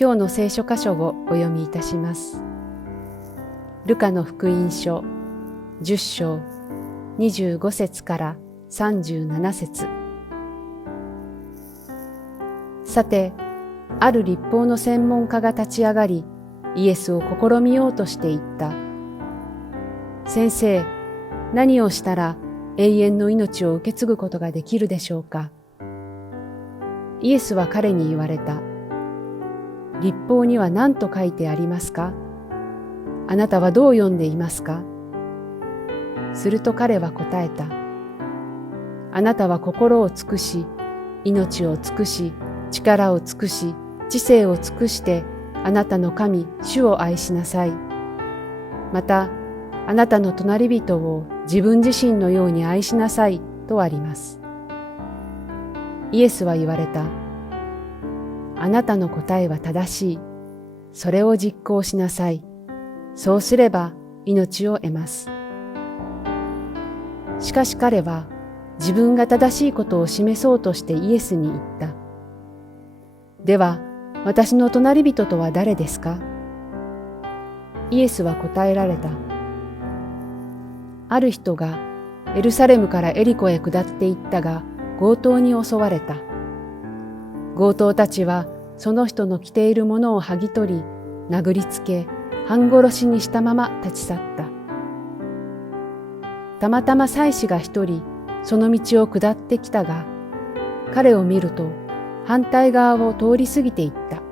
今日の聖書箇所をお読みいたします。ルカの福音書10章25節から37節。さて、ある律法の専門家が立ち上がり、イエスを試みようとして言った。先生、何をしたら永遠の命を受け継ぐことができるでしょうか。イエスは彼に言われた。律法には何と書いてありますか？あなたはどう読んでいますか？すると彼は答えた。あなたは心を尽くし、命を尽くし、力を尽くし、知性を尽くして、あなたの神、主を愛しなさい。また、あなたの隣人を自分自身のように愛しなさいとあります。イエスは言われた。あなたの答えは正しい。それを実行しなさい。そうすれば命を得ます。しかし彼は自分が正しいことを示そうとしてイエスに言った。では、私の隣人とは誰ですか？イエスは答えられた。ある人がエルサレムからエリコへ下っていったが、強盗に襲われた。強盗たちはその人の着ているものを剥ぎ取り、殴りつけ、半殺しにしたまま立ち去った。たまたま祭司が一人その道を下ってきたが、彼を見ると反対側を通り過ぎていった。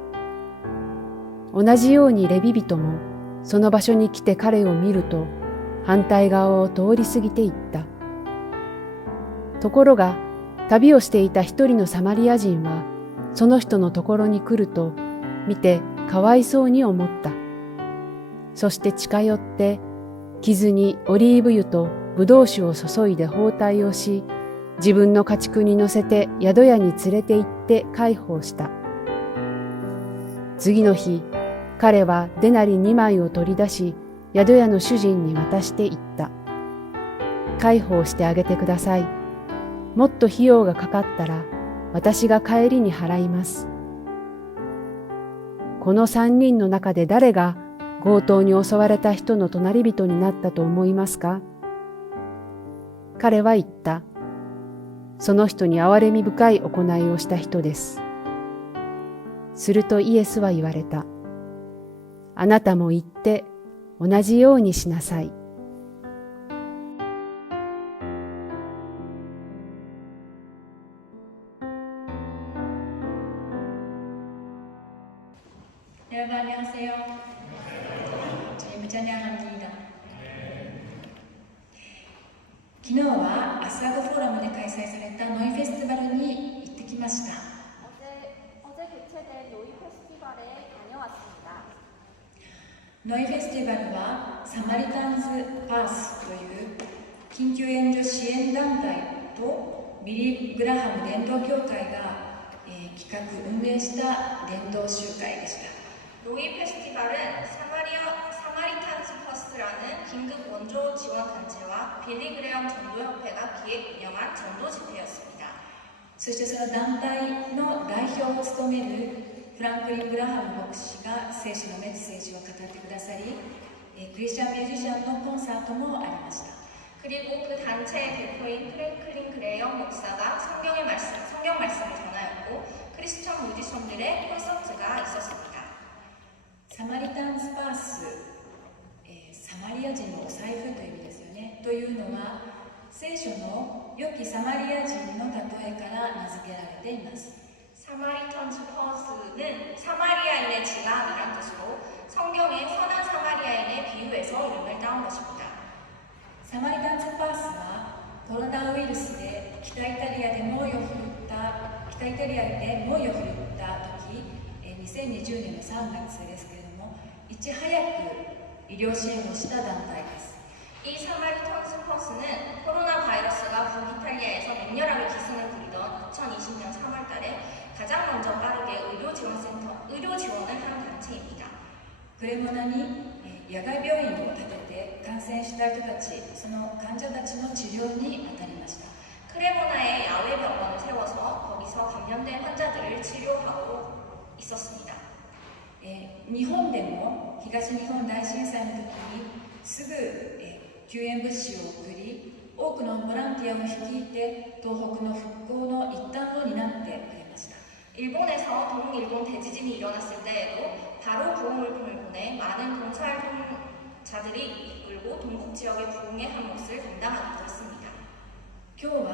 同じようにレビ人もその場所に来て彼を見ると反対側を通り過ぎていった。ところが旅をしていた一人のサマリア人はその人のところに来ると見てかわいそうに思った。そして近寄って傷にオリーブ油とブドウ酒を注いで包帯をし、自分の家畜に乗せて宿屋に連れて行って介抱した。次の日、彼はデナリ2枚を取り出し、宿屋の主人に渡して言った。介抱してあげてください。もっと費用がかかったら、私が帰りに払います。この3人の中で誰が強盗に襲われた人の隣人になったと思いますか？彼は言った。その人に憐れみ深い行いをした人です。するとイエスは言われた。あなたも行って同じようにしなさい。여러분 안녕하세요. 주님을 찬양합니다. 昨日はアスラゴフォーラムで開催されたノイフェスティバルに行ってきました。어제 개최된 노이 페스티벌에 다녀왔습니다. ノイフェスティバルはサマリタンズ・パースという緊急援助支援団体とビリー・グラハム伝道協会が、企画・運営した伝道集会でした。 노이 페스티벌은 사마리탄스 퍼스트라는 긴급 원조 지원 단체와 빌리 그레엄 전도협회가 기획 운영한 전도 집회였습니다. そしてその団体の代表を務めるフランクリン・グラハム牧師が聖書のメッセージを語ってくださり、クリスチャンミュージシャンのコンサートもありました。 그리고 그 단체의 대표인 프랭클린 그레엄 목사가 성경 말씀을 전하였고 크리스천 뮤지션들의 콘서트가 있었습니다. サマリタンズ・パース、サマリア人のお財布という意味ですよね。というのは聖書の良きサマリア人の例えから名付けられています。 사마리탄스 퍼스는 사마리아인의 지감이란 뜻으로 성경의 선한 사마리아인의 비유에서 이름을 따온 것입니다. サマリタンズ・パースはコロナウイルスで北イタリアで猛威を振るった時、2020年の3月ですけれども、いち早く医療支援をした団体です。 이 사마리탄스 퍼스는 코로나 바이러스가 북이탈리아에서 맹렬하게 기승을 부리던 2020년 3월달에 가장 먼저 빠르게 의료 지원을 한 단체입니다. クレモナに野外病院を建てて感染した人たち、その患者たちの治療に当たりました。 크레모나에 야외 병원을 세워서 거기서 감염된 환자들을 치료하고 있었습니다. 日本でも東日本大震災の時にすぐ、救援物資を送り、多くのボランティアを率いて東北の復興の一端を担ってくれました。 일본에서 동일본 대지진이 일어났을 때에도 바로 구호물품을 보내 많은 봉사활동자들이 이끌고 동북 지역의 부흥의 한 몫을 담당하기도 했습니다. 今日は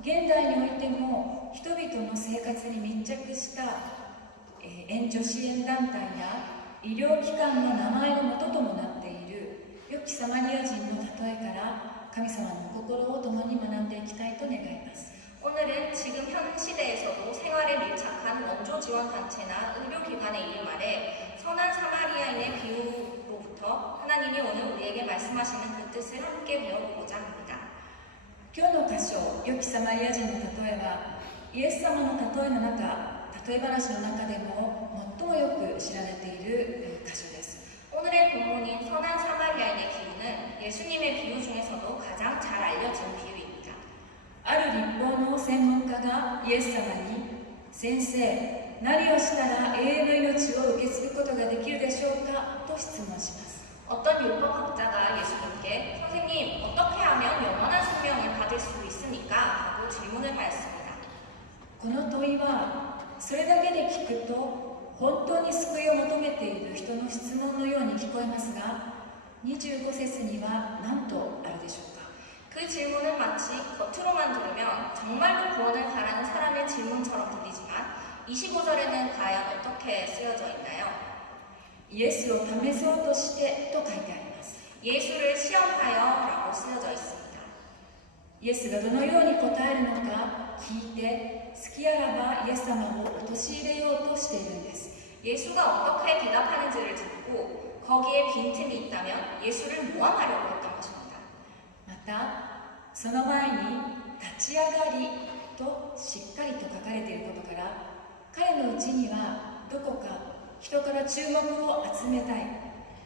現代においても人々の生活に密着した、援助支援団体や医療機関の名前の元ともなっている良きサマリア人の例えから神様の心を共に学んでいきたいと願います。 오늘은 지금 현 시대에서도 생활에 밀착한 원조 지원 단체나 의료기관의 이름 아래 선한 사마리아인의 비유로부터 하나님이 오늘 우리에게 말씀하시는 그 뜻을 함께 배워보고자 합니다. 今日の箇所、良きサマリア人の例えはイエス様の例えの中、例え話の中でも最もよく知られている箇所です。 오늘의 본문인 선한 사마리아인의 비유는 예수님의 비유 중에서도 가장 잘 알려진 비유입니다. ある立法の専門家がイエス様に、先生、何をしたら永遠の命を受け継ぐことができるでしょうかと質問します。 어떤 율법학자가 예수님께 선생님, 어떻게 하면 영원한 생명을 받을 수 있습니까? 하고 질문을 하였습니다. この問いはそれだけで聞くと本当に救いを求めている人の質問のように聞こえますが、25節には何とあるでしょうか。 그 질문은 마치 겉으로만 들으면 정말로 구원을 바라는 사람의 질문처럼 들리지만 25절에는 과연 어떻게 쓰여져 있나요? イエスを試そうとしてと書いてあります。 예수를 시험하여 라고 쓰여져 있습니다. イエスがどのように答えるのか聞いて、好きあらばイエス様を陥れようとしているんです。 예수가 어떻게 대답하는지를 듣고 거기에 빈틈이 있다면 예수를 모함하려고 했던 것입니다. またその前に立ち上がりとしっかりと書かれていることから、彼のうちにはどこか人から注目を集めたい、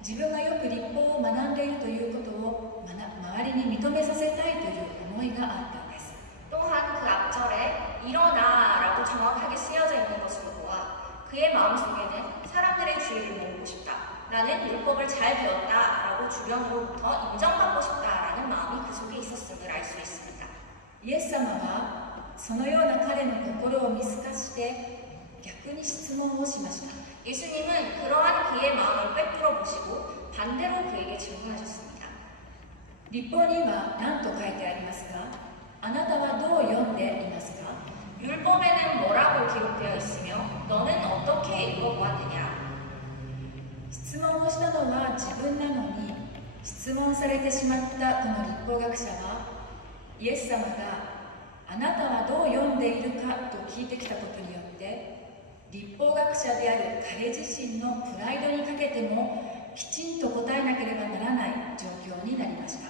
自分がよく立法を学んでいるということを周りに認めさせたいという思いがあったんです。 또한 그 앞절에 일어나라고 정확하게 쓰여져 있는 것을 보아 그의 마음속에는 사람들의 주의를 모으고 싶다, 나는 율법을 잘 배웠다라고 주변으로부터 인정받고 싶다라는 마음이 그 속에 있었음을 알 수 있습니다. イエス様はそのような彼の心を見透かして逆に質問をしました。 예수님은 그러한 그의 마음을 꿰뚫어 보시고 반대로 그에게 질문하셨습니다. 律法には何と書いてありますか？あなたはどう読んでいますか？ 율법에는 뭐라고 기록되어 있으며 너는 어떻게 읽어보았느냐? 質問をしたのは自分なのに、質問されてしまったこの律法学者はイエス様があなたはどう読んでいるかと聞いてきたことによって律法学者である彼自身のプライドにかけてもきちんと答えなければならない状況になりました。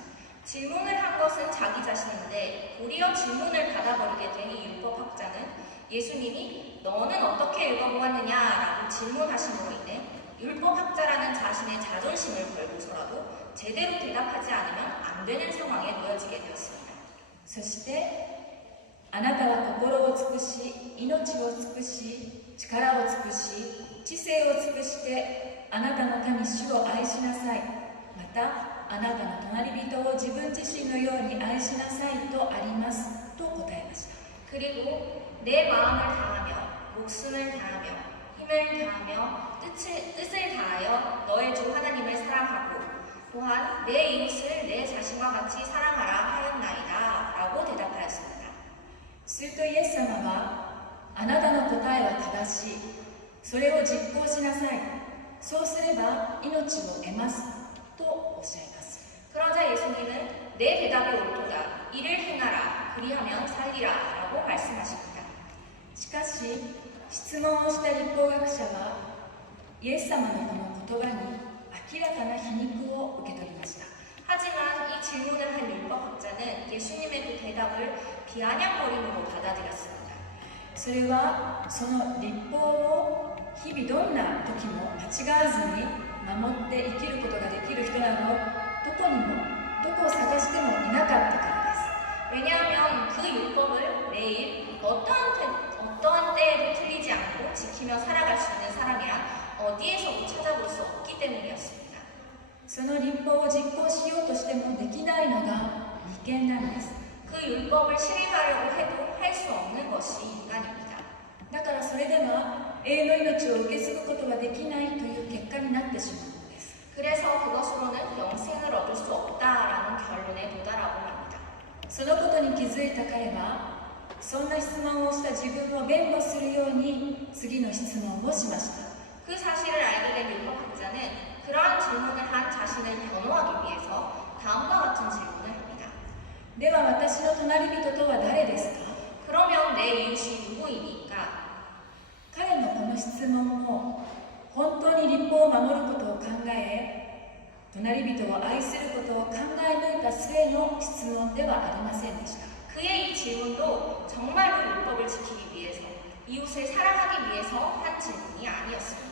질문을 한 것은 자기 자신인데 도리어 질문을 받아버리게 된 이 율법학자는 예수님이 너는 어떻게 읽어보았느냐라고 질문하심으로 인해 율법학자라는 자신의 자존심을 걸고서라도 제대로 대답하지 않으면 안 되는 상황에 놓여지게 되었습니다. そしてあなたは心を尽くし、命を尽くし、力を尽くし、知性を尽くしてあなたの神主を愛しなさい。またあなたの隣人を自分自身のように愛しなさいとありますと答えました。 그리고 내 마음을 다하며 목숨을 다하며 힘을 다하며 뜻을 다하여 너의 주 하나님을 사랑하고 또한 내 이웃을 내 자신과 같이 사랑하라 하였나이다 라고 대답하였습니다. するとイエス様はあなたの答えは正しい。それを実行しなさい。そうすれば命を得ますとおっしゃいます。 그러자 예수님은 내 대답이 옳도다. 이를 행하라. 그리하면 살리라. 라고 말씀하십니다. しかし質問をした律法学者はイエス様のこの言葉に明らかな皮肉を受け取りました。 하지만 이 질문을 한 율법학자는 예수님의 그 대답을 비아냥거림으로 받아들였습니다. それはその律法を日々どんな時も間違わずに守って生きることができる人などどこにもどこを探してもいなかったからです。 왜냐하면 그 율법을 매일 어떠한 때에도 틀리지 않고 지키며 살아갈 수 있는 사람이란 어디에 律法を実行しようとしてもできないのが利権なんです。 그 율법을 실행하려고 해도 할 수 없는 것이 인간입니다. だからそれでは永遠の命を受け継ぐことはできないという結果になってしまうのです。 그래서 그것으로는 영생을 얻을 수 없다라는 결론에 도달하고 맙니다. そのことに気づいた彼はそんな質問をした自分を弁護するように次の質問をしました。 그 사실을 알게 된 율법학자는 그러한 질문을 한 자신을 변호하기 위해서 다음과 같은 질문을 합니다. では私の隣人とは誰ですか？ 그러면 내 이웃이 누구이니까? 彼のこの質問を本当に律法を守ることを考え、隣人を愛することを考え抜いた末の質問ではありませんでした。 그의 이 질문도 정말로 율법을 지키기 위해서, 이웃을 사랑하기 위해서 한 질문이 아니었습니다.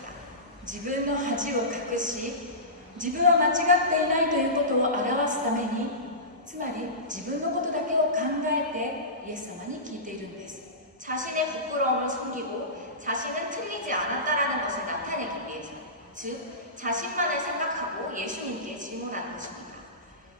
自分の恥を隠し、自分は間違っていないということを表すために、つまり自分のことだけを考えてイエス様に聞いているんです。 자신의 부끄러움을 숨기고 자신은 틀리지 않았다라는 것을 나타내기 위해서, 즉 자신만을 생각하고 예수님께 질문하는 것입니다.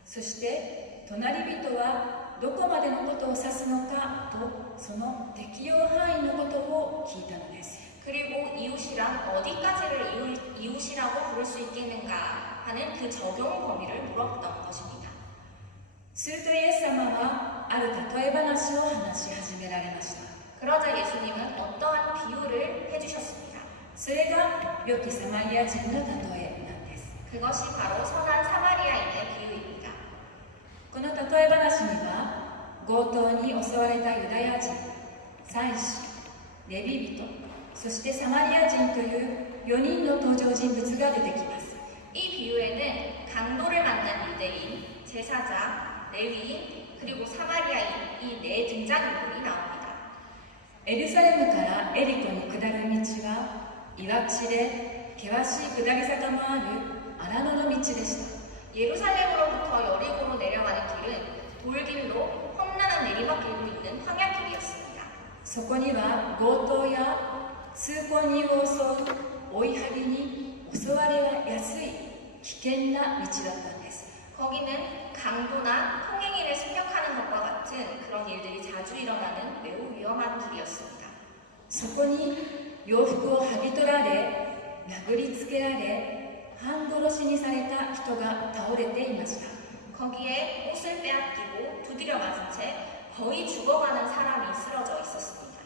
そして隣人はどこまでのことを指すのかとその適用範囲のことを聞いたのです。 그리고 이웃이란 어디까지를 이웃이라고 부를 수 있겠는가 하는 그 적용 범위를 물어봤던 것입니다. するとイエス様はある例え話を話し始められました。 그러자 예수님은 어떠한 비유를 해주셨습니다. それが良きサマリア人の例えなんです。 그것이 바로 선한 사마리아인의 비유입니다. この例え話には強盗に襲われたユダヤ人、祭司、レビ人、そしてサマリア人という4人の登場人物が出てきます。 이 비유에는 강도를 만난 유대인, 제사장, 레위인, 그리고 사마리아인 이 네 등장인물이 나옵니다. エルサレムからエリコに下る道は岩地で険しい下り坂もある荒野の道でした。 예루살렘으로부터 여리고로 내려가는 길은 돌길로 험난한 내리막길도 있는 황야길이었습니다. そこには強盗や通行人を襲う追いはぎに襲われやすい危険な道だったんです。 거기는 강도나 통행인을 습격하는 것과 같은 그런 일들이 자주 일어나는 매우 위험한 길이었습니다. そこに洋服を剥ぎ取られ殴りつけられ半殺しにされた人が倒れていました。 거기에 옷을 빼앗기고 두드려 맞은 채 거의 죽어가는 사람이 쓰러져 있었습니다.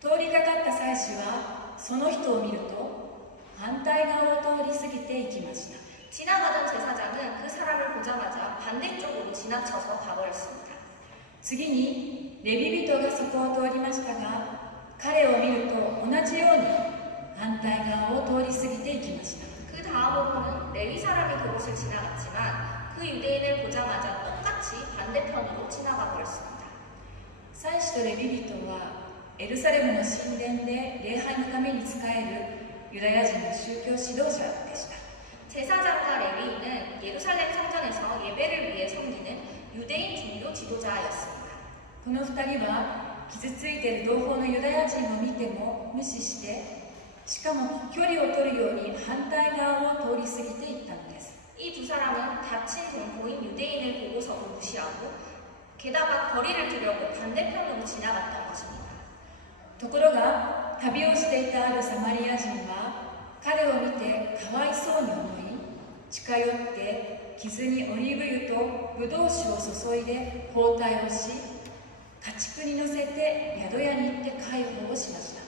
通りかかった祭司はその人を見ると反対側を通り過ぎていきました。 지나가던 제사장은 그 사람을 보자마자 반대쪽으로 지나쳐서 가버렸습니다. 次にレビ人がそこを通りましたが彼を見ると同じように反対側を通り過ぎていきました。 그 다음으로는 레위 사람이 그곳을 지나갔지만 그 유대인을 보자마자 똑같이 반대편으로 지나가 버렸습니다. 祭司とレビ人はエルサレムの神殿で礼拝のために仕えるユダヤ人の宗教指導者でした。 제사장과 레위인은 예루살렘 성전에서 예배를 위해 섬기는 유대인 종교 지도자였습니다. この2人は傷ついている同胞のユダヤ人を見ても無視して、しかも距離を取るように反対側を通り過ぎていったのです。 이 두 사람은 다친 동포인 유대인을 보고서도 무시하고 게다가 거리를 두려고 반대편으로 지나갔던 것입니다. ところが旅をしていたあるサマリア人は彼を見てかわいそうに思い近寄って傷にオリーブ油とブドウ酒を注いで包帯をし家畜に乗せて宿屋に行って解放をしました。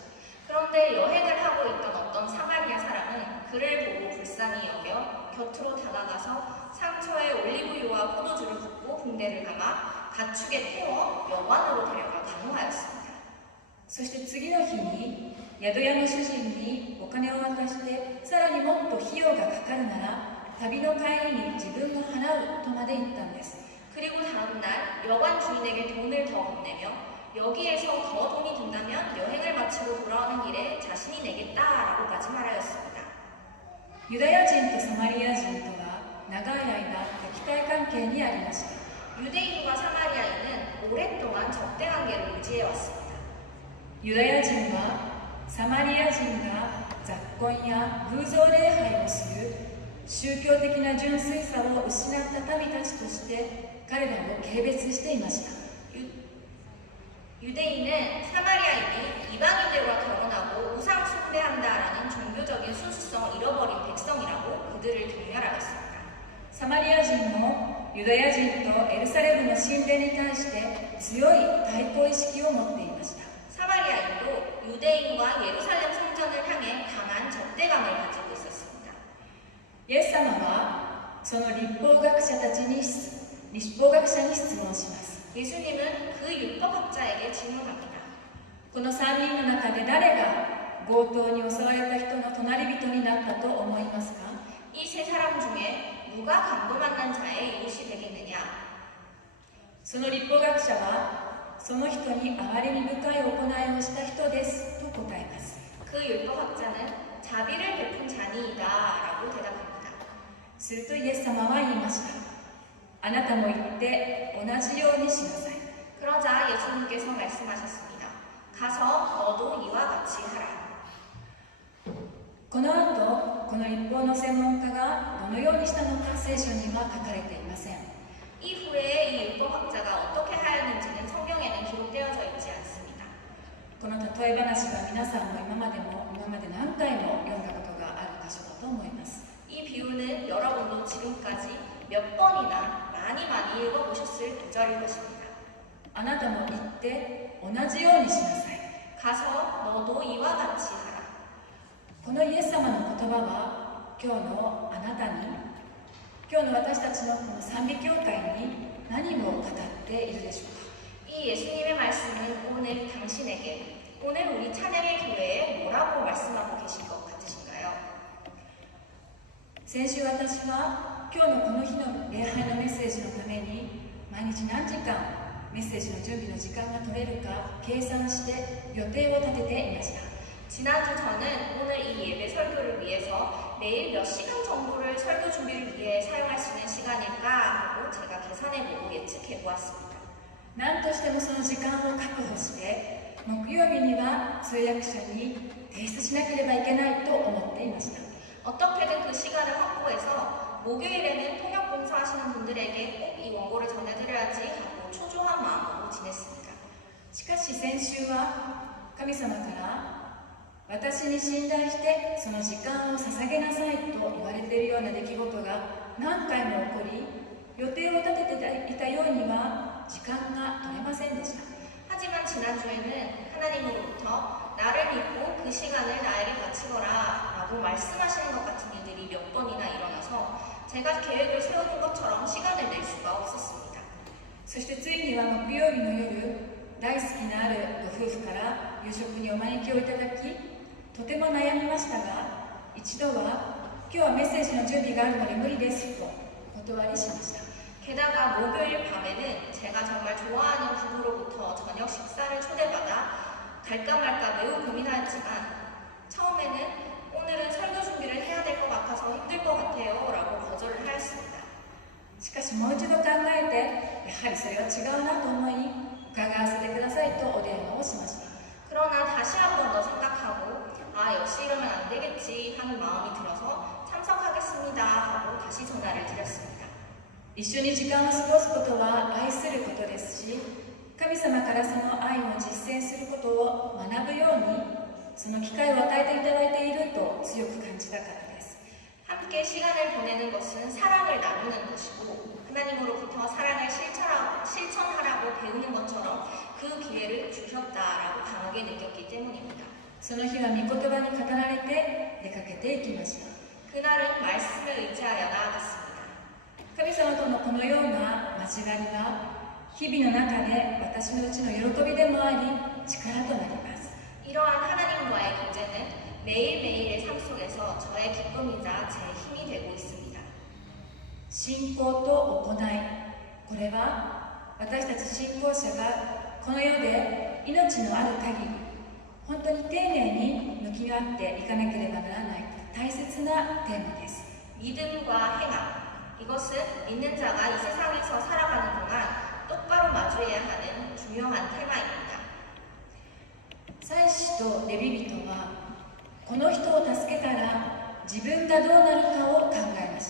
그런데 여행을 하고 있던 어떤 사마리아 사람은 그를 보고 불쌍히 여겨 곁으로 다가가서 상처에 올리브유와 포도주를 붓고 붕대를 감아 가축에 태워 여관으로 데려가 간호하였습니다. そして次の日に宿屋の主人にお金を渡してさらにもっと費用がかかるなら旅の帰りに自分が払うとまで言ったんです。 그리고 다음날 여관 주인에게 돈을 더 건네며 여기에서 더 돈이 든다면 여행을 마치고 돌아오는 길에 자신이 내겠다라고까지 말하였습니다. ユダヤ人とサマリア人とは長い間敵対関係にありました。 유대인과 사마리아인은 오랫동안 적대 관계를 유지해 왔습니다. ユダヤ人はサマリア人が雑婚や偶像礼拝をする宗教的な純粋さを失った民たちとして彼らを軽蔑していました。 유대인은 사마리아인이 이방인들과 결혼하고 우상 숭배한다라는 종교적인 순수성을 잃어버린 백성이라고 그들을 경멸하였습니다. サマリア人もユダヤ人とエルサレムの神殿に対して強い対抗意識を持っていました。 사마리아인도 유대인과 예루살렘 성전을 향해 강한 적대감을 가지고 있었습니다. イエス様はその立法学者に質問します。 예수님은 그 율법학자에게 질문합니다. この3人の中で誰が強盗に襲われた人の隣人になったと思いますか？ 이 세 사람 중에 누가 강도 만난 자의 이웃이 되겠느냐? その立法学者はその人に憐れみ深い行いをした人ですと答えます。 그 율법학자는 자비를 베푼 자니이다 라고 대답합니다. するとイエス様は言いました。あなたも行って同じようにしなさい。 그러자 예수님께서 말씀하셨습니다. 가서 너도 이와 같이 하라. この後、この立法の専門家がどのようにしたのか聖書には書かれていません。 이후에 이 율법학자가 어떻게 하였는지는 성경에는 기록되어져 있지 않습니다. この例え話は皆さんも今まで何回も読んだことがある箇所だと思います。 이 비유는 여러분도 지금까지 몇 번이나 많이 읽어보셨을 구절일 것입니다. あなたも行って同じようにしなさい。 가서 너도 이와 같이 하라. このイエス様の言葉は今日のあなたに、今日の私たちのこの賛美教会に何を語っているでしょうか。 이 예수님의 말씀은 오늘 당신에게, 오늘 우리 찬양의 교회에 뭐라고 말씀하고 계신 것 같으신가요? 先週私は今日のこの日の礼拝のメッセージのために毎日何時間メッセージの準備の時間が取れるか計算して予定を立てていました。 지난주 저는 오늘 이 예배 설교를 위해서 매일 몇 시간 정도를 설교 준비를 위해 사용할 수 있는 시간일까 하고 제가 계산해보고 예측해보았습니다. 何としてもその時間を確保して木曜日には通訳書に提出しなければいけないと思っていました。 어떻게든 그 시간을 확보해서 목요일에는 통역 봉사하시는 분들에게 꼭 이 원고를 전해드려야지 하고 초조한 마음으로 지냈습니다. しかし先週は神様から私に信頼してその時間を捧げなさいと言われているような出来事が何回も起こり、予定を立てていたようには時間が取れませんでした。 하지만 지난주에는 하나님으로부터 나를 믿고 그 시간을 나에게 바치거라 라고 말씀하시는 것 같은 일들이 몇 번이나 일어나서 제가 계획을 세우는 것처럼 시간을 낼 수가 없었습니다. そしてついには木曜日の夜、大好きなあるご夫婦から夕食にお招きをいただき、とても悩みましたが、一度は今日はメッセージの準備があるので無理ですとお断りしました。 게다가 목요일 밤에는 제가 정말 좋아하는 부부로부터 저녁 식사를 초대받아 갈까 말까 매우 고민하였지만 처음에는 오늘은 설교 준비를 해야 될 것 같아서 힘들 것 같아요 라고 거절을 하였습니다. しかしもう一度考えて、やはりそれは違うなと思い、伺わせてくださいとお電話をしました。 그러나 다시 한 번 더 생각하고 아 역시 이러면 안 되겠지 하는 마음이 들어서 참석하겠습니다 하고 다시 전화를 드렸습니다. 一緒に時間を過ごすことは愛することですし、神様からその愛を実践することを学ぶように、その機会を与えていただいていると強く感じたからです。 함께 시간을 보내는 것은 사랑을 나누는 것이고 하나님으로부터 사랑을 실천하라고 배우는 것처럼 그 기회를 주셨다라고 강하게 느꼈기 때문입니다. その日は御言葉に語られて出かけていきました。 그날은 말씀을 의지하여 나아갔습니다. 神様とのこのような交わりは日々の中で私のうちの喜びでもあり力となります。 이러한 하나님과의 교제는 매일매일의 삶 속에서 저의 기쁨이자 제 힘이 되고 있습니다. 信仰と行い、これは私たち信仰者がこの世で命のある限り本当に丁寧に向き合っていかなければならない大切なテーマです。 믿음과 행함 이것은 믿는 자가 이 세상에서 살아가는 동안 똑바로 마주해야 하는 중요한 테마입니다. 祭司とレビ人はこの人を助けたら自分がどうなるかを考えまし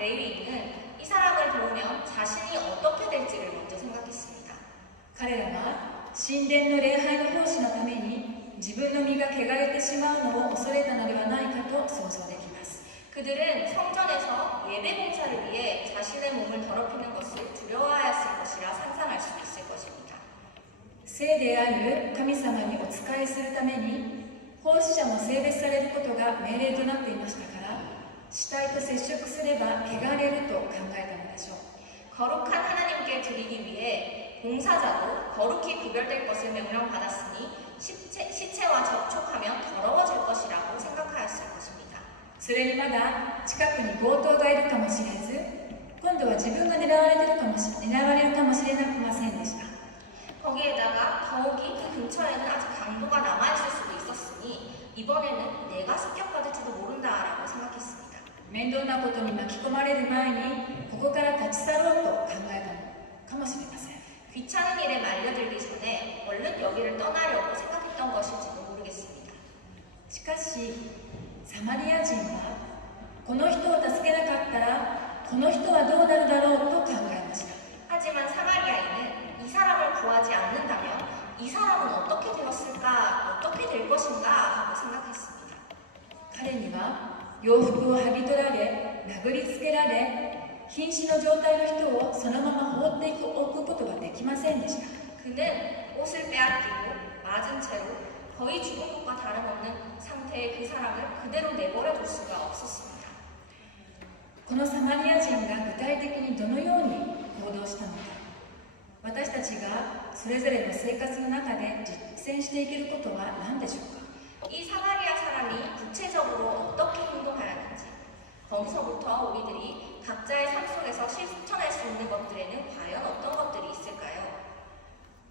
레위인은 이 사람을 도우면 자신이 어떻게 될지를 먼저 생각했습니다. 彼らは神殿の礼拝の奉仕のために自分の身が汚れてしまうのを恐れたのではないかと想像できます。 그들은 성전에서 예배 봉사를 위해 자신의 몸을 더럽히는 것을 두려워하였을 것이라 상상할 수 있을 것입니다. 聖である神様にお仕えするために奉仕者も性別されることが命令となっていましたから、死体と接触すれば汚れると考えたのでしょう。 거룩한 하나님께 드리기 위해 봉사자도 거룩히 구별될 것을 명령받았으니 시체와 접촉하면 더러워질 것이라고 생각하였을 것입니다. それにまだ近くに強盗がいるかもしれず、今度は自分が狙われるかもしれませんでした。 거기에다가 더욱이 그 근처에는 아직 강도가 남아있을 수도 있었으니 이번에는 내가 습격받을지도 모른다라고 생각했습니다. 面倒なことに巻き込まれる前にここから立ち去ろうと考えたのかもしれません。 귀찮은 일에 말려들기 전에 얼른 여기를 떠나려고 생각했던 것일지도 모르겠습니다. しかしサマリア人はこの人を助けなかったらこの人はどうなるだろうと考えました。 하지만 사마리아인은 이 사람을 구하지 않는다면 이 사람은 어떻게 되었을까, 어떻게 될 것인가 하고 생각했습니다. 彼には洋服を剥ぎ取られ殴りつけられ瀕死の状態の人をそのまま放っておくことはできませんでした。 그는 옷을 빼앗기고 맞은 채로 거의 죽은 것과 다름없는 상태의 그 사람을 그대로 내버려 둘 수가 없었습니다. このサマリア人が具体的にどのように行動したのか、私たちがそれぞれの生活の中で実践していけることは何でしょうか。 이 사마리아 사람이 구체적으로 어떻게 행동하였는지, 거기서부터 우리들이 각자의 삶 속에서 실천할 수 있는 것들에는 과연 어떤 것들이 있을까요?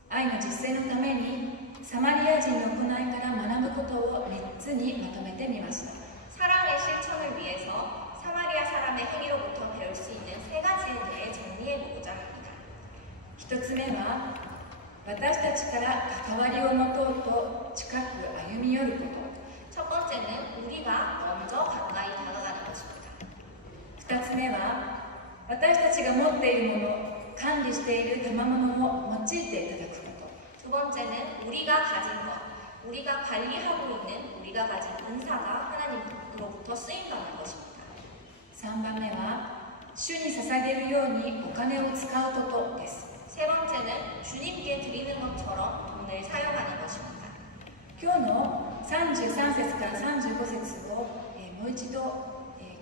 愛の実践のためにサマリア人の行いから学ぶことを3つにまとめてみました。 사랑의 실천을 위해서 사마리아 사람의 행위로부터 배울 수 있는 3가지에 대해 정리해보고자 합니다. 1つ目は私たちから関わりを持とうと近く歩み寄ること。 첫 번째는 우리가 먼저 가까이 다가가는 것입니다. 2つ目は私たちが持っているもの、管理している賜物を用いていただくこと。 두 번째는 우리가 가진 것, 우리가 관리하고 있는 우리가 가진 은사가 하나님으로부터 쓰인다는 것입니다. 3番目は主に捧げるようにお金を使うことです。 세 번째는 주님께 드리는 것처럼 돈을 사용하는 것입니다. 今日の33節から35節を、もう一度、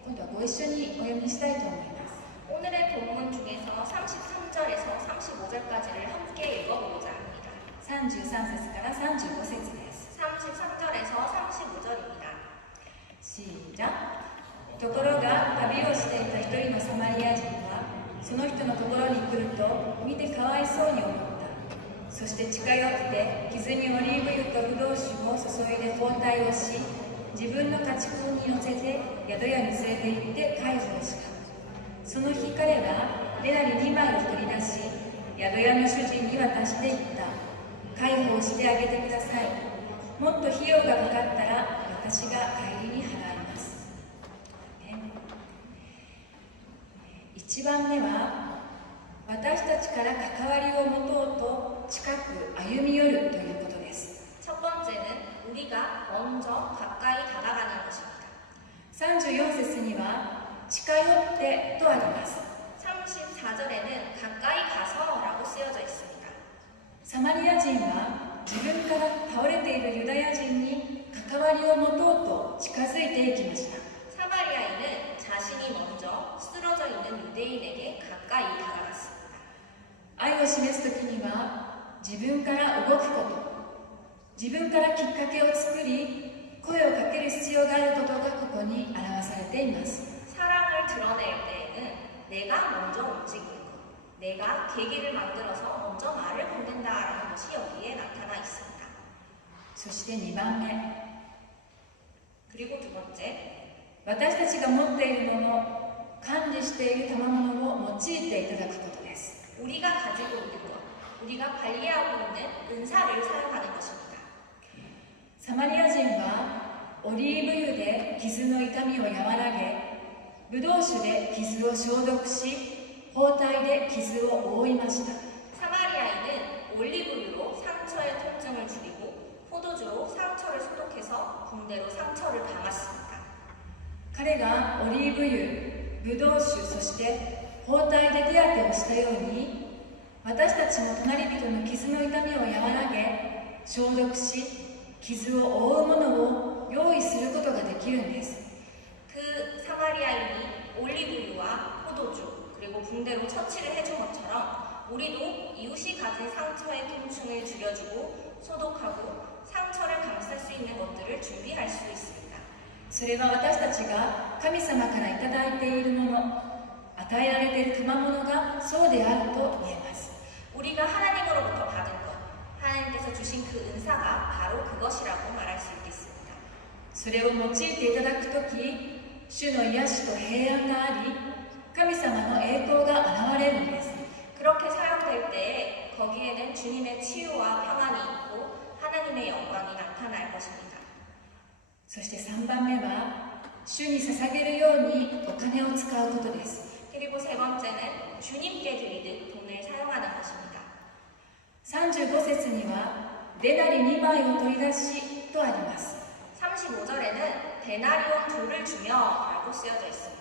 今度はご一緒にお読みしたいと思います。 오늘의 본문 중에서 33절에서 35절까지를 함께 읽어보고자 합니다. 33節から35節です。 33절에서 35절입니다. シーラ。ところが旅をしていた一人のサマリア人はその人のところに来ると見てかわいそうに思った。そして近寄って傷にオリーブ油とブドウ酒を注いで包帯をし、自分の家畜に乗せて宿屋に連れて行って介抱した。その日彼はレナリ2枚を取り出し宿屋の主人に渡していった。介抱してあげてください。もっと費用がかかったら私が帰りに払います。1番目は私たちから関わりを持とうと近く歩み寄るということです。 첫 번째는 우리가 먼저 가까이 다가가는 것입니다. 34節には近寄ってとあります。 34절에는 가까이 가서라고 쓰여져 있습니다. サマリア人は自分から倒れているユダヤ人に関わりを持とうと近づいていきました。 사마리아인은 자신이 먼저 쓰러져 있는 유대인에게 가까이 다가갔습니다. 愛を示すときには自分から動くこと、自分からきっかけを作り声をかける必要があることがここに表されています。 사랑을 드러낼 때에는 내가 먼저 움직이는 것, 내가 계기를 만들어서 먼저 말을 건넨다라는 것이 여기에 나타나 있습니다. そして2番目、 그리고 두 번째, 私たちが持っているもの、管理している賜物を用いていただくことです。 우리가 가지고 있는 것, 우리가 관리하고 있는 은사를 사용하는 것입니다. サマリア人はオリーブ油で傷の痛みを和らげ、ブドウ酒で傷を消毒し、包帯で傷を覆いました。 사마리아인은 올리브유로 상처의 통증을 줄이고 포도주로 상처를 소독해서 붕대로 상처를 감았습니다. 彼がオリーブ油、ブドウ酒、そして包帯で手当てをしたように、私たちも隣人の傷の痛みを和らげ、消毒し、傷を覆うものを用意することができるんです。 그 사마리아인이 올리브유와 포도주 그리고 붕대로 처치를 해준 것처럼 우리도 이웃이 가진 상처의 통증을 줄여주고 소독하고 상처를 감쌀 수 있는 것들을 준비할 수 있습니다. それは私たちが神様からいただいているもの、与えられている賜物がそうであると言えます。 우리가 하나님으로부터 받은 것, 하나님께서 주신 그 은사가 바로 그것이라고 말할 수 있겠습니다. それを用いていただくとき、主の癒しと平安があり、神様の栄光が現れるんです。 그렇게 사용될 때에 거기에는 주님의 치유와 평안이 있고 하나님의 영광이 나타날 것입니다. そして3番目は、主に捧げるようにお金を使うことです。 그리고 세 번째는 주님께 드리듯 돈을 사용하는 것입니다. 35節には、デナリ2枚を取り出しとあります。 35절에는 데나리온 둘을 주며 라고 쓰여져 있습니다.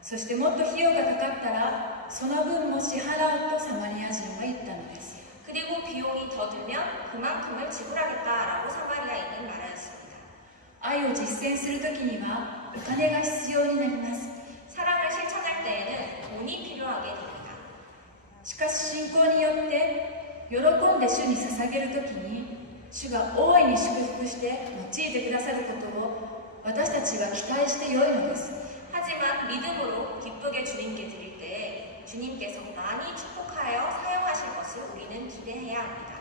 そしてもっと費用がかかったら、その分も支払うとサマリア人は言ったのです。 그리고 비용이 더 들면 그만큼을 지불하겠다라고 사마리아인은 말하였습니다. 愛を実践するときにはお金が必要になります。 사랑을 실천할 때에는 돈이 필요하게 됩니다. しかし信仰によって喜んで主に捧げるときに、主が大いに祝福して用いてくださることを私たちは期待してよいのです。 하지만 믿음으로 기쁘게 주님께 드릴 때에 주님께서 많이 축복하여 사용하실 것을 우리는 기대해야 합니다.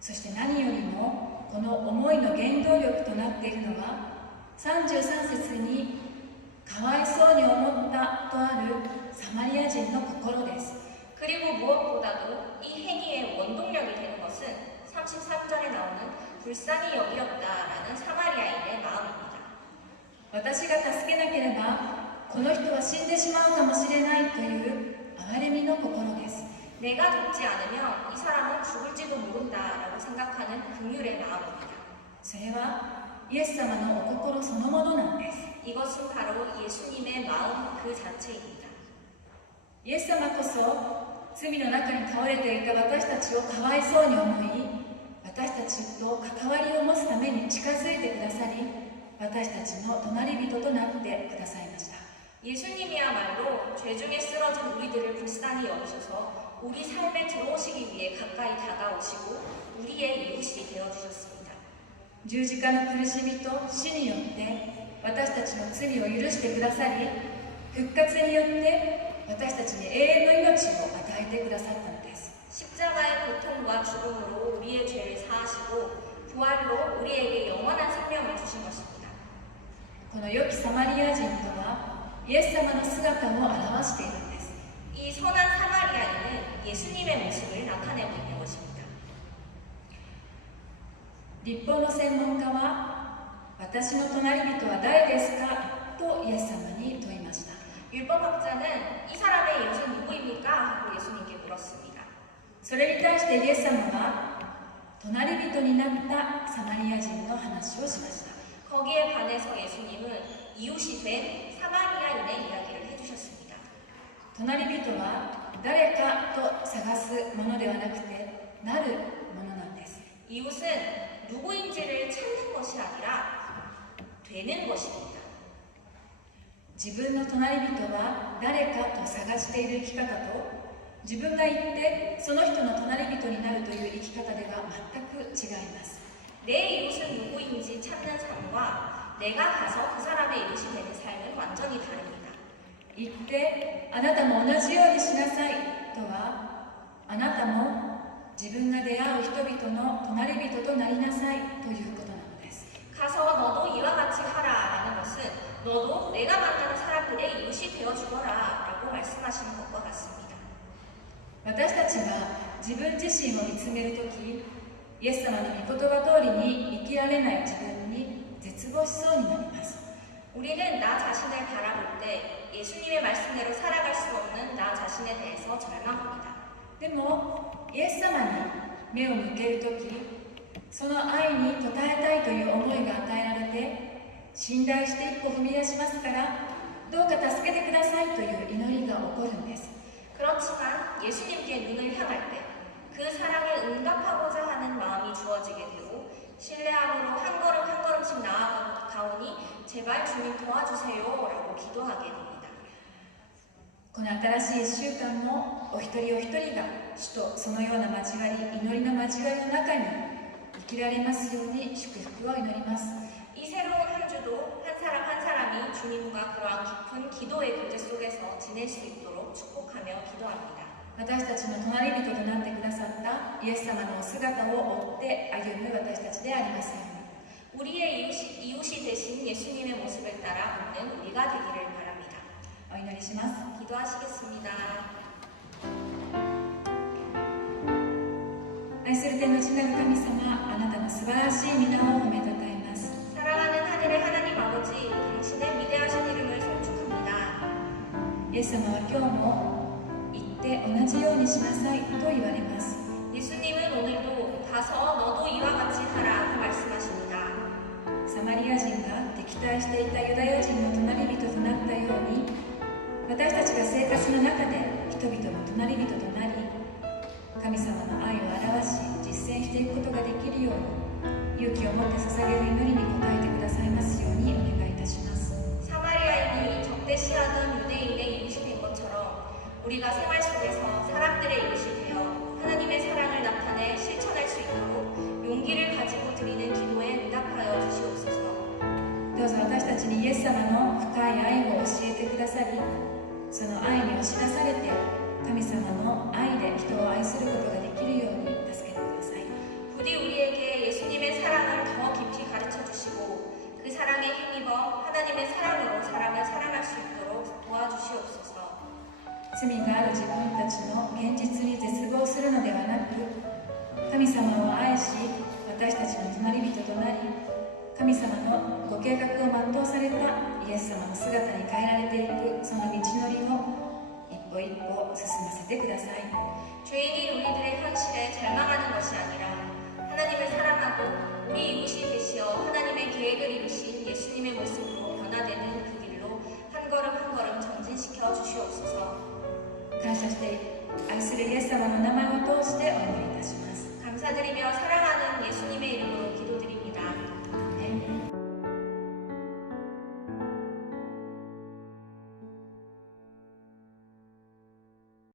そして何よりもこの思いの原動力となっているのは、33節にかわいそうに思ったとあるサマリア人の心です。 그리고 무엇보다도 이 행위의 원동력이 되는 것은 33절에 나오는 불쌍히 여기었다라는 사마리아인의 마음입니다. 私が助けなければこの人は死んでしまうかもしれないという憐れみの心です。 내가 돕지 않으면 이 사람은 죽을지도 모른다라고 생각하는 긍휼의 마음입니다. それはイエス様のお心そのものなんです。 이것은 바로 예수님의 마음 그 자체입니다. イエス様こそ罪の中に倒れていた私たちをかわいそうに思い、私たちと関わりを持つために近づいてくださり、私たちの隣人となってくださいました。 예수님이야말로 죄 중에 쓰러진 우리들을 불쌍히 여기셔서 우리 삶에 들어오시기 위해 가까이 다가오시고 우리의 이웃이 되어주셨습니다. 十字架の苦しみと死によって私たちの罪を許してくださり、復活によって私たちに永遠の命を与えてくださったのです。 십자가의 고통과 죽음으로 우리의 죄를 사하시고 부활로 우리에게 영원한 생명을 주신 것입니다. この良きサマリア人とはイエス様の姿を表しているんです。 이 선한 사마리아인은 예수님의 모습을 나타내고 있는 것입니다. 律法の専門家は、私の隣人は誰ですかとイエス様に問いました。 율법학자는 이 사람의 이웃은 누구입니까? 하고 예수님께 물었습니다. それに対してイエス様は、隣人になったサマリア人の話をしました。 거기에 반해서 예수님은 이웃이 된 사마리아인의 이야기를 해주셨습니다. 隣人は誰かと探すものではなくて、なるものなんです。 이웃은 누구인지를 찾는 것이 아니라 되는 것입니다. 自分の隣人は誰かと探している生き方と、自分が行ってその人の隣人になるという生き方では全く違います。 내 이웃은 누구인지 찾는 삶과 내가 가서 그 사람의 이웃이 되는 삶은 완전히 다릅니다. 行ってあなたも同じようにしなさいとは、あなたも自分が出会う人々の隣人となりなさいということなのです。 가서 너도 이와 같이 하라라는 것은 너도 내가 만나는 사람들의 이웃이 되어 주거라라고 말씀하시는 것과 같습니다. 私たちが自分自身を見つめるとき、イエス様の御言葉通りに生きられない自分に絶望しそうになります。 우리는 나 자신을 바라볼 예수님의 말씀대로 살아갈 수 없는 나 자신에 대해서 절망합니다. でもイエス様に目を向けるとき、その愛に応えたいという思いが与えられて、信頼して一歩踏み出しますから、どうか助けてくださいという祈りが起こるんです。 그렇지만 예수님께 눈을 향할 때 그 사랑에 응답하고자 하는 마음이 주어지게 되고 신뢰함으로 한 걸음 한 걸음씩 나아가오니 제발 주님 도와주세요 라고 기도하게 됩니다. この新しい1週間もお一人お一人が主とそのような交わり、祈りの交わりの中に生きられますように祝福を祈ります。 이 새로운 한 주도 한 사람 한 사람이 주님과 그러한 깊은 기도의 교제 속에서 지낼 수 있도록 축복하며 기도합니다. 私たちの隣人となってくださったイエス様のお姿を追って歩む私たちでありますように。 우리의 이웃이 되신 예수님의 모습을 따라 걷는 우리가 되기를 바랍니다. お祈りします。 기도하시겠습니다. 愛する天の父なる神様、あなたの素晴らしい皆を褒めたたえます。 사랑하는 하늘의 하나님 아버지, 당신의 위대하신 이름을 송축합니다. イエス様は今日も行って同じようにしなさいと言われます。 예수님은 오늘도 가서 너도 이와 같이 하라고 말씀하십니다. サマリア人が敵対していたユダヤ人の隣人となったように、私たちが生活の中で人々の隣人となり、神様の愛を表し実践していくことができるように、勇気を持って捧げる祈りに応えてくださいますようにお願いいたします。 사마리아인이 적대시하던 유대인의 이웃이 된 것처럼 우리가 생활 속에서 사람들의 이웃이 되어 하나님의 사랑을 나타내 실천할 수 있도록 용기를 가지고 드리는 기도에 응답하여 주시옵소서. どうぞ私たちにイエス様の深い愛を教えてくださり、その愛に押し出されて神様の愛で人を愛することができるように助けてください。 부디 우리에게 예수님의 사랑을 더 깊이 가르쳐 주시고 그 사랑에 힘입어 하나님의 사랑으로 사랑을 사랑할 수 있도록 도와주시옵소서. 罪がある自分たちの現実に絶望するのではなく、神様を愛し私たちの隣人となり、神様のご計画を全うされたイエス様の姿に変えられていくその道のりを一歩一歩進ませてください。 죄인인 우리들의 현실에 절망하는 것이 아니라 하나님을 사랑하고 우리 이웃이 되시어 하나님의 계획을 이루신 예수님의 모습으로 변화되는 그 길로 한 걸음 한 걸음 전진시켜 주시옵소서. 感謝して愛するイエス様の名前を通してお祈りいたします。 감사드리며 사랑하는 예수님의 이름으로